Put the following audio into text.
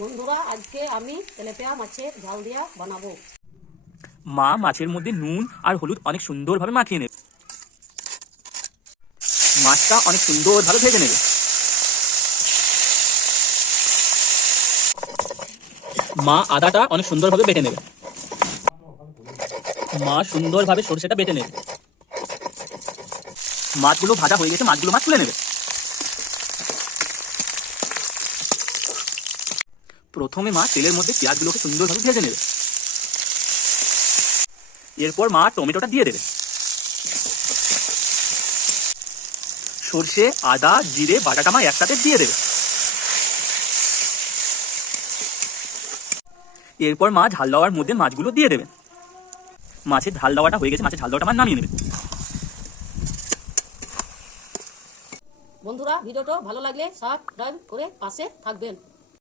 বন্ধুরা, আজকে আমি তেলাপিয়া মাছের ঝাল দিয়া বানাবো। মা মাছের মধ্যে নুন আর হলুদ অনেক সুন্দরভাবে মাখিয়ে নেবে। মাছটা অনেক সুন্দরভাবে ভেজে নেবে। মা আদাটা অনেক সুন্দরভাবে বেটে নেবে। মা সুন্দরভাবে সরষেটা বেটে নেবে। মাছগুলো ভাজা হয়ে গেছে, মাছগুলো মা তুলে নেবে। প্রথমে মা তেলের মধ্যে পেঁয়াজগুলোকে সুন্দরভাবে ভেজে নেবে। এরপর মা টমেটোটা দিয়ে দেবে। সরষে, আদা, জিরে বাটাটা মা একসাথে দিয়ে দেবে। এরপর মা ঝাল দেওয়ার মধ্যে মাছগুলো দিয়ে দেবে। মাছের ঝাল দেওয়াটা হয়ে গেছে, মাছের ঝাল দেওয়াটা মা নামিয়ে নেবে। বন্ধুরা, ভিডিওটা ভালো লাগলে সাবস্ক্রাইব করে পাশে থাকবেন।